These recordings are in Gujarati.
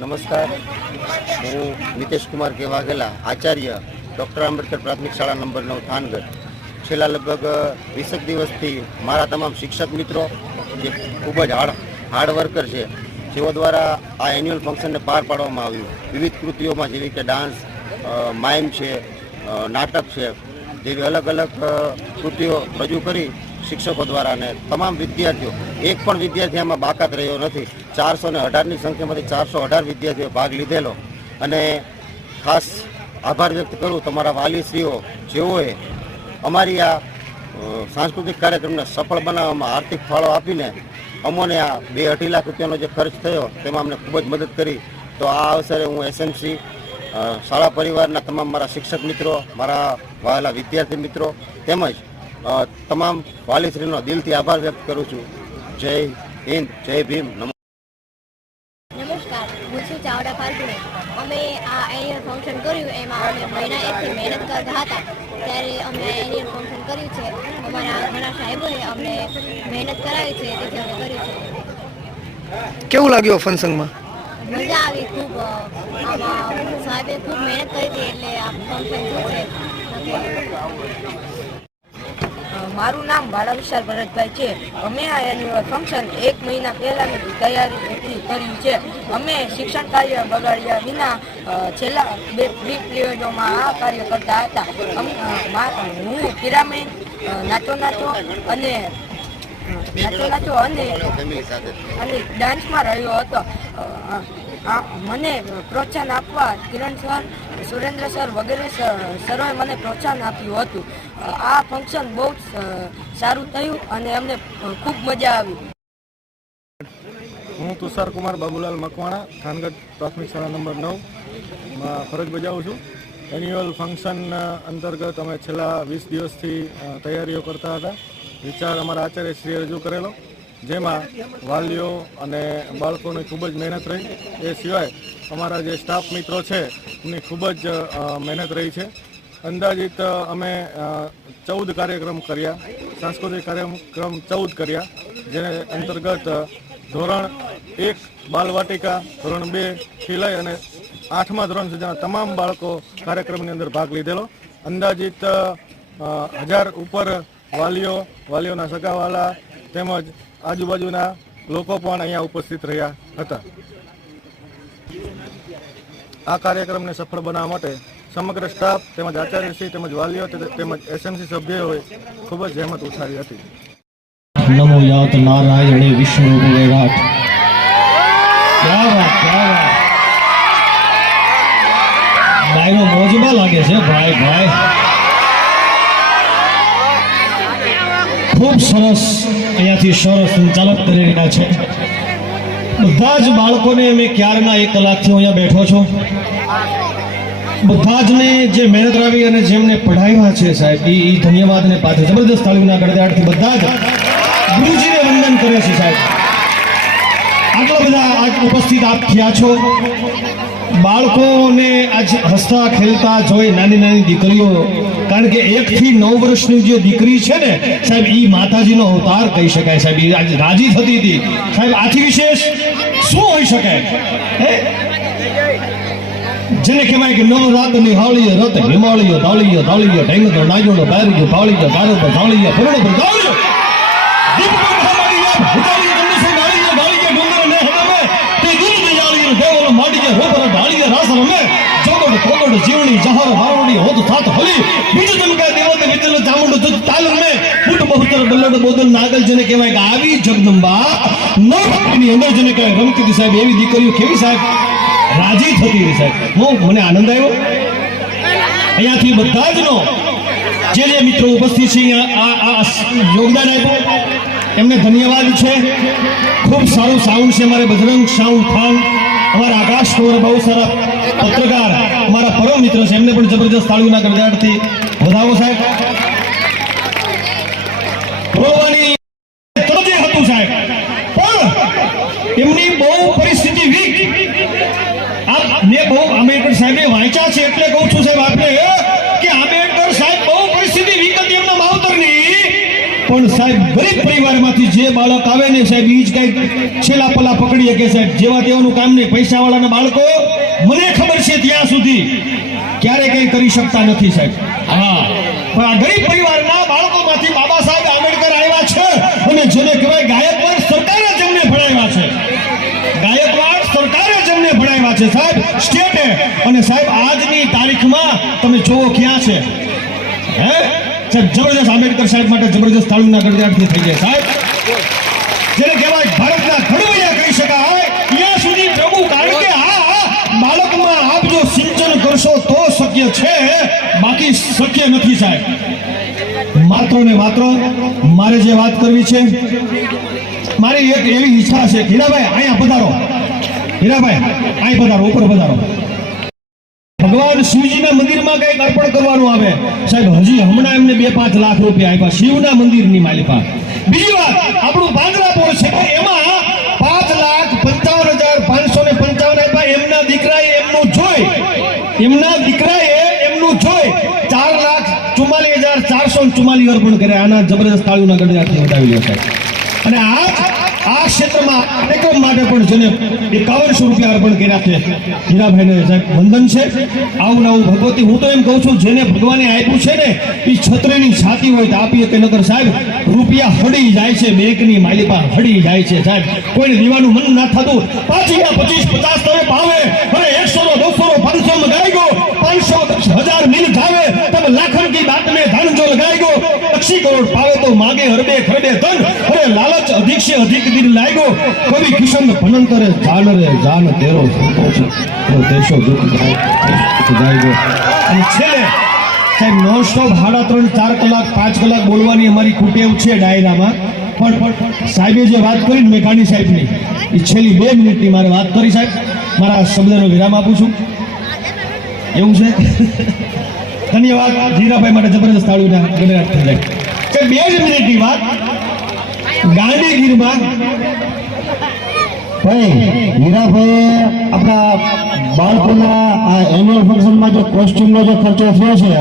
નમસ્કાર. હું નીતિશ કુમાર કે આચાર્ય ડૉક્ટર આંબેડકર પ્રાથમિક શાળા નંબર નવ, થાનગઢ. છેલ્લા લગભગ વીસેક દિવસથી મારા તમામ શિક્ષક મિત્રો, જે ખૂબ જ હાર્ડ હાર્ડ વર્કર છે, જેઓ દ્વારા આ એન્યુઅલ ફંક્શનને પાર પાડવામાં આવ્યું. વિવિધ કૃતિઓમાં જેવી કે ડાન્સ માઇમ છે નાટક છે, જેવી અલગ અલગ કૃતિઓ રજૂ કરી શિક્ષકો દ્વારા અને તમામ વિદ્યાર્થીઓ, એક પણ વિદ્યાર્થી આમાં બાકાત રહ્યો નથી. ચારસો ને અઢારની સંખ્યામાંથી ચારસો અઢાર વિદ્યાર્થીઓએ ભાગ લીધેલો. અને ખાસ આભાર વ્યક્ત કરું તમારા વાલીશ્રીઓ, જેઓએ અમારી આ સાંસ્કૃતિક કાર્યક્રમને સફળ બનાવવામાં આર્થિક ફાળો આપીને અમોને આ બે અઢી લાખ રૂપિયાનો જે ખર્ચ થયો તેમાં અમને ખૂબ જ મદદ કરી. તો આ અવસરે હું એસએમસી શાળા પરિવારના તમામ મારા શિક્ષક મિત્રો, મારા વહાલા વિદ્યાર્થી મિત્રો તેમજ તમામ વાલીશ્રીનો દિલથી આભાર વ્યક્ત કરું છું. જય હિન્દ, જય ભીમ, નમો અમે આ એન્યુઅલ ફંક્શન કર્યું એમાં અમે મહિના એકથી મહેનત કરતા હતા. ત્યારે અમે એન્યુઅલ ફંક્શન કર્યું છે. અમારા ઘણા સાહેબોએ અમને મહેનત કરાવી છે તેથી અમે કર્યું છે. કેવું લાગ્યું ફંક્શનમાં મજા આવી ખૂબ. સાહેબે ખૂબ મહેનત કરી હતી એટલે આ ફંક્શન છે. મારું નામ બાળા વિશાલ ભરતભાઈ છે. અમે આ એન્યુઅલ ફંક્શન એક મહિના પહેલાની તૈયારી કર્યું છે. અમે શિક્ષણ કાર્ય બગાડ્યા વિના છેલ્લા બે વીક પીરિયડોમાં આ કાર્ય કરતા હતા. હું પિરામિડ નાચો નાચો અને નાચો નાચો અને અને ડાન્સમાં રહ્યો હતો. મને પ્રોત્સાહન આપવા કિરણ સર, સુરેન્દ્ર સર વગેરે સર- સરોએ મને પ્રોત્સાહન આપ્યું હતું. આ ફંક્શન બહુ જ સારું થયું અને અમને ખૂબ મજા આવી. હું તુષાર કુમાર બાબુલાલ મકવાણા ખાનગઢ પ્રાથમિક શાળા નંબર નવમાં ફરજ બજાવું છું. એન્યુઅલ ફંક્શન અંતર્ગત અમે છેલ્લા વીસ દિવસથી તૈયારીઓ કરતા હતા. વિચાર અમારા આચાર્યશ્રીએ રજૂ કરેલો. જેમાં વાલીઓ અને બાળકોની ખૂબ જ મહેનત રહી. એ સિવાય અમારા જે સ્ટાફ મિત્રો છે, એમની ખૂબ જ મહેનત રહી છે. અંદાજિત અમે ચૌદ કાર્યક્રમ કર્યા. સાંસ્કૃતિક કાર્યક્રમ ચૌદ કર્યા, જેને અંતર્ગત ધોરણ એક બાલવાટિકા, ધોરણ બે ખિલાઈ અને આઠમા ધોરણ સુધીના તમામ બાળકો કાર્યક્રમની અંદર ભાગ લીધેલો. અંદાજિત હજાર ઉપર વાલીઓ, વાલીઓના સગાવાલા તેમજ આજુબાજુના લોકો પણ અહીંયા ઉપસ્થિત રહ્યા હતા. આ કાર્યક્રમને સફળ બનાવવા માટે સમગ્ર સ્ટાફ તેમજ આચાર્યશ્રી તેમજ વાલીઓ તેમજ એસએમસી સભ્યોએ ખૂબ જ જહેમત ઉઠાવી હતી. નમો યાત નારાયણે વિષ્ણુ વૈરાટ ડાયરો મોજમાં લાગે છે, ભાઈ ભાઈ. ખૂબ સરસ અહીંયાથી સરસ સંચાલક કરી રહ્યા છે. બધા જ બાળકોને અમે ક્યારના એક કલાકથી અહીંયા બેઠો છો. બધા જને જે મહેનત રાવી અને જેમને પઢાવ્યા છે સાહેબ એ ધન્યવાદને પાછળ જબરદસ્ત તાલીમના ગડગડાટથી બધા જ ગુરુજીને વંદન કરે છે સાહેબ. આટલા બધા ઉપસ્થિત આપ થયા છો. બાળકોને આજ હસતા ખેલતા જોઈ નાની નાની દીકરીઓ, કારણ કે એકથી નવ વર્ષની જે દીકરી છે ને, સાહેબ એ માતાજીનો અવતાર કહી શકાય. સાહેબ રાજી થતી હતી. સાહેબ, આથી વિશેષ શું હોઈ શકે? જેને કહેવાય કે નવ રાત નિહાળીએ રત હિમાલયો દાળીયો દાળીયો ઢેંગ તો નાગણો બારીયો પાળીયો ગારો તો પર ઢાળીયા રાસ રમે. જોગડ કોગડ જીવણી જહર વાવડી હોત થાત હોલી બીજ દમકા દેવતે વિદલ ચામુંડ તુજ તાલ રમે. ફૂટ બહુતર બલ્લડ બોદલ નાગલ જેને કહેવાય કે આવી જગદંબા. નવભક્તિની અંદર જેને કહેવાય રમકીતી સાહેબ, એવી દીકરીઓ કેવી સાહેબ? રાજી થતી રહી સાહેબ. હું, મને આનંદ આવ્યો. અહીંયાથી બધા જ જે મિત્રો ઉપસ્થિત છે યોગદાન આપ્યું. એમને ધન્યવાદ છે. ખૂબ સારું સાઉન્ડ છે અમારે બજરંગ સાઉન્ડ ખાન. અમારા આકાશ કુંવર બહુ સારા પત્રકાર, અમારા પરમ મિત્ર છે, એમને પણ જબરદસ્ત તાળીઓના ગરજાટથી વધાવો સાહેબ. હતું સાહેબ. પણ એમની બહુ પરિસ્થિતિ વીક. આપ મેં વાંચ્યા છે, એટલે કહું છું સાહેબ આપણે પણ સાહેબ ગરીબ પરિવારમાંથી જે બાળક આવે ને સાહેબ એ જ કંઈક છેલ્લા પલ્લા પકડીએ કે સાહેબ, જેવા તેવાનું કામ નહીં. પૈસા વાળાના બાળકો, મને ખબર છે ત્યાં સુધી ક્યારે કઈ કરી શકતા નથી સાહેબ. હા. પણ આ ગરીબ પરિવારના બાળકોમાંથી બાબા સાહેબ આંબેડકર આવ્યા છે અને જેને કહેવાય ગાયકવાડ સરકારે જેમને ભણાવ્યા છે ગાયકવાડ સરકારે જેમને ભણાવ્યા છે સાહેબ સ્ટેટે અને સાહેબ આજની તારીખમાં તમે જોવો ક્યાં છે હે સાહેબ જબરદસ્ત આંબેડકર સાહેબ માટે જબરદસ્ત તાળીના ગડગડાટથી થઈ જાય સાહેબ. જેને કહેવાય ભારતના ઘડવૈયા કહી શકાય. ત્યાં સુધી પ્રભુ, કારણ કે આ બાળકમાં આપ જો સિંચન કરશો તો શક્ય છે. બાકી શક્ય નથી સાહેબ. માત્ર ને માત્ર મારે જે વાત કરવી છે, મારી એક એવી ઈચ્છા છે હીરાભાઈ, અહીંયા પધારો. હીરાભાઈ અહીં પધારો, ઉપર પધારો. ભગવાન શિવજીના મંદિરમાં કંઈક અર્પણ કરવાનું આવે. સાહેબ, હજી હમણાં એમને બે પાંચ લાખ રૂપિયા આપ્યા શિવના મંદિરની માલિકા. બીજી વાત, આપણું પાંજરાપોળ છે એમાં પાંચ લાખ પંચાવન હજાર પાંચસો ને પંચાવન આપ્યા. એમના દીકરાએ એમનું જોઈ. એમના દીકરાએ એમનું જોઈ. ચાર લાખ ચુમ્માલીસ હજાર ચારસો ચુમ્માલીસ અર્પણ કર્યા. આના જબરદસ્ત તાળીઓના ગડગાટથી વધાવી લે ક્ષેત્રમાં એકમ માટે પણ જેને એકાવનસો રૂપિયા અર્પણ કર્યા છે. હીરાભાઈને સાહેબ વંદન છે. આવું નવું ભગવતી, હું તો એમ કહું છું, જેને ભગવાને આપ્યું છે ને એ છત્રીની છાતી હોય તો આપીએ કે નગર સાહેબ, રૂપિયા હડી જાય છે, બેંકની માલિકા હડી જાય છે, સાહેબ. કોઈને દીવાનું મન ના થતું. પાછી પચીસ પચાસ તમે ભાવે અને એકસો નો દોસો નો પાંચસો લગાઈ ગયો. પાંચસો હજાર મિલ ભાવે તમે લાખન કી બાત મેં ધન જો લગાઈ ગયો. પક્ષી કરોડ પાવે તો માગે, હરબે, ખરબે, ધન. લાલચ અધિક છે, અધિક દિન લાગ્યો. કવિ કિશન ભનંતરે જાન રે જાન તેરો દેશો દુઃખ જાય અને છેલ્લે, સાહેબ નોન સ્ટોપ સાડા ત્રણ, ચાર કલાક, પાંચ કલાક બોલવાની અમારી કુટેવ છે ડાયરામાં. પણ સાહેબે જે વાત કરી ને મેઘાણી સાહેબની, એ છેલ્લી બે મિનિટની મારે વાત કરી સાહેબ. મારા શબ્દનો વિરામ આપું છું. એવું છે? ધન્યવાદ. ધીરાભાઈ માટે જબરદસ્ત તાળુના ગણરાજ કે બે જ મિનિટની વાત. ગાંધીગીરમાં ભાઈ હીરાભાઈ આપણા બાળકોના આ એન્યુઅલ ફંક્શનમાં જે કોસ્ટ્યુમનો જે ખર્ચો થયો છે,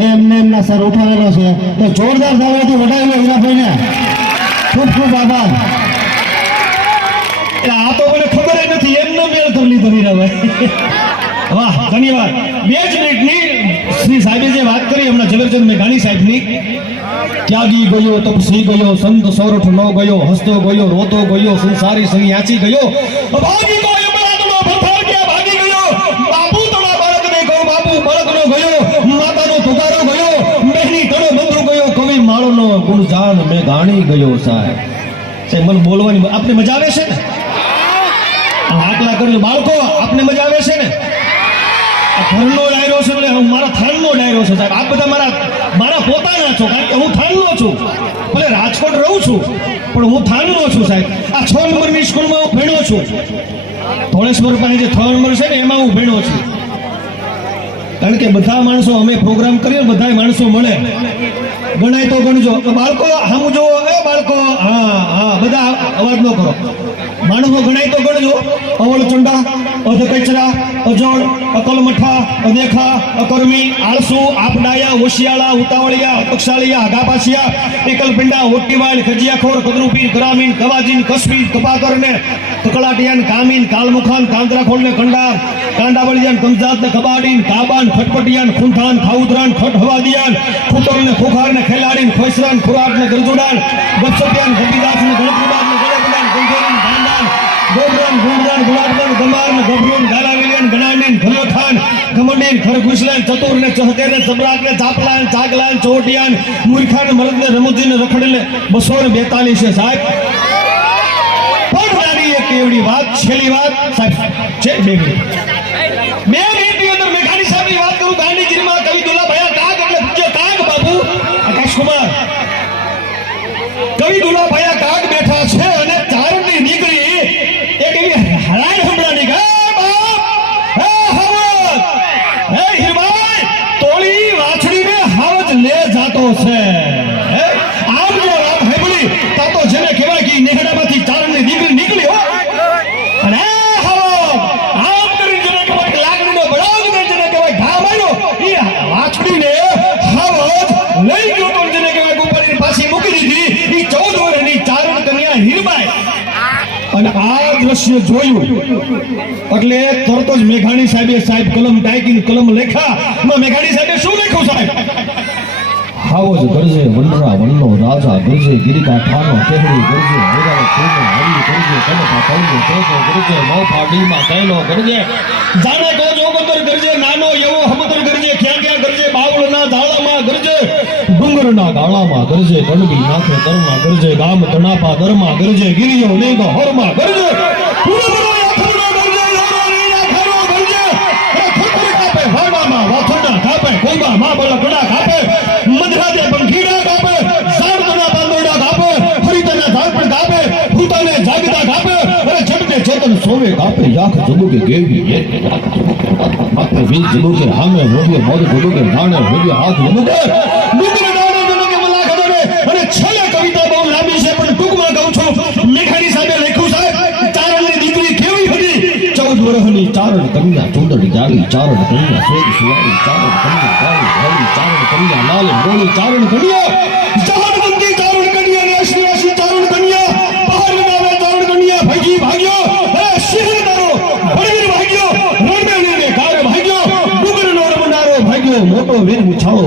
એ એમને એમના સર ઉઠાવેલો છે. તો જોરદાર વટાવેલો હીરાભાઈ હીરાભાઈને. ખૂબ ખૂબ આભાર. આ તો મને ખબર જ નથી, એમનો મેળ કરી લીધો વીરાભાઈ વાહ, ધન્યવાદ. બે જ મિનિટની શ્રી સાહેબે જે વાત કરી હમણાં ઝવેરચંદ મેઘાણી સાહેબની, ત્યાગી ગયો તપસી ગયો, સંત સૌરઠ નો ગયો, હસતો ગયો, રોતો ગયો, સંસારી સંયાચી ગયો. ગયો ગયો? બાપુ તણા બાળકને કહો, બાપુ બાળકનો ગયો, માતાનો પુકારો ગયો મેઘની તણો બંધુ ગયો, કવિ માળોનો ગુણજાન મેઘાણી ગયો સાહેબ. સાહેબ, મને બોલવાની આપને મજા આવે છે ને? આટલા બાળકો, આપને મજા આવે છે? ઘરનો ડાયરો છે એટલે હું મારા થાનનો ડાયરો છે સાહેબ. આ બધા મારા મારા પોતાના છો, કારણ કે હું થાનનો છું. ભલે રાજકોટ રહું છું, પણ હું થાનનો છું સાહેબ. આ છ નંબરની સ્કૂલમાં હું ભણ્યો છું. ધોળેશ્વર પાસે જે છ નંબર છે ને, એમાં હું ભણ્યો છું. કારણ કે બધા માણસો અમે પ્રોગ્રામ કરીએ બધા માણસો મળે. ગણાય તો ગણજો. બાળકો, હામું જો એ બાળકો, હા હા, બધા અવાજ ન કરો. માણસો ગણાય તો ગણજો. અવળ ચંડા, અધ કચરા, અજોડ અકલમઠા અદેખા અકર્મી, આળસુ, આપડાયા હોશિયાળા ઉતાવળિયા, અપક્ષાળિયા આગાપાસિયા એકલપિંડા ઓટીવાળ, ખજિયાખોર કદરૂપીન ગ્રામીન કવાજીન કપાકર ને કકડાટિયાન, કામીન, કાલમુખાન કાંદરાખોળ ને કંડાર કાંડાવળિયાન કમજાત ને કબાડીન કાબાન ફટપટિયાન ખૂંઠાન ખાઉદરાન ખટ હવાદિયાન ખૂટર ને ખોખાર ને ખેલાડીન ખોસરાન ખુરાટ ને ગરજુડાન ગપસપિયાન ગપીદાસ ને ગણપતિદાસ ને ગળેપડાન ગંભીરન ભાંડાન ગોબરાન ગુંડરાન ગુલાબરાન ગમાર ને ગભરૂન ગાલાવેલિયન ગણાડીન ભલોઠાન ઘમંડીન ખરઘુસલાન ચતુર ને ચહકેર ને ચબરાક ને ચાપલાન ચાગલાન ચોટિયાન મૂર્ખાન મરદ ને રમુજી ને રખડેલ ને બસો ને બેતાલીસ છે સાહેબ પણ નાની એક એવડી વાત છેલ્લી વાત સાહેબ છે બે મિનિટ દ્રશ્ય જોયું. એટલે તરત જ મેઘાણી સાહેબે સાહેબ કલમ ટાંકીને કલમ લેખા. મેઘાણી સાહેબે શું લખ્યું સાહેબ? રાજા, ગરજે ગિરિકા ગરજે હરી ગરજે નાનો એવો હમદર ગરજે બાવળના ઝાડામાં ગરજે, ડુંગરના ગાળામાં ગરજે ગણબી નાખે દરમાં ગરજે ગામ તણાપા દરમાં ગરજે, ગિરિયો નેગો હોરમાં ગરજે પૂરો પૂરો ચેતન સોવે કાપે યાખ જબુકે ગેવી એ માથે વીજ જબુકે હામે હોડિયો મોર જબુકે નાણે હોડિયો હાથ જબુકે ડુંગર નાણે જબુકે મલા ખડે અને છેલ્લે કવિતા બહુ લાંબી છે પણ ટૂંકમાં કહું છું મેઘાણી સાહેબે લખ્યું સાહેબ ચારણની દીકરી કેવી હતી ચૌદ વર્ષની ચારણ કન્યા ચુંદડી જાળી ચારણ કન્યા સ્વેદ સુવાળી ચારણ કન્યા કાળી ભાળી ચારણ કન્યા લાલ ગોળી ચારણ કન્યા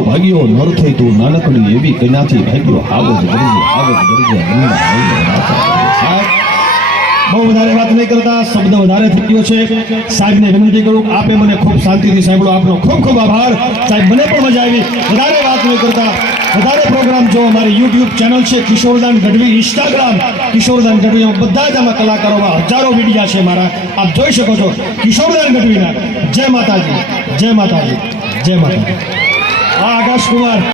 ભાગ્યો નર થઈ તું નાનકડી એવી કન્યાથી ભાગ્યો. આવજ ગરજે આવજ ગરજે સાહેબ, બહુ વધારે વાત નહીં કરતા, શબ્દ વધારે થઈ ગયો છે. સાહેબને વિનંતી કરું, આપે મને ખૂબ શાંતિથી સાંભળો. આપનો ખૂબ ખૂબ આભાર. સાહેબ, મને પણ મજા આવી. વધારે વાત નહીં કરતા. વધારે પ્રોગ્રામ જો અમારી યુટ્યુબ ચેનલ છે, કિશોરદાન ગઢવી ઇન્સ્ટાગ્રામ કિશોરદાન ગઢવી બધા જ આમાં કલાકારોમાં હજારો વિડીયા છે મારા. આપ જોઈ શકો છો, કિશોરદાન ગઢવીના. જય માતાજી જય માતાજી જય માતાજી. આ આકાશ કુમાર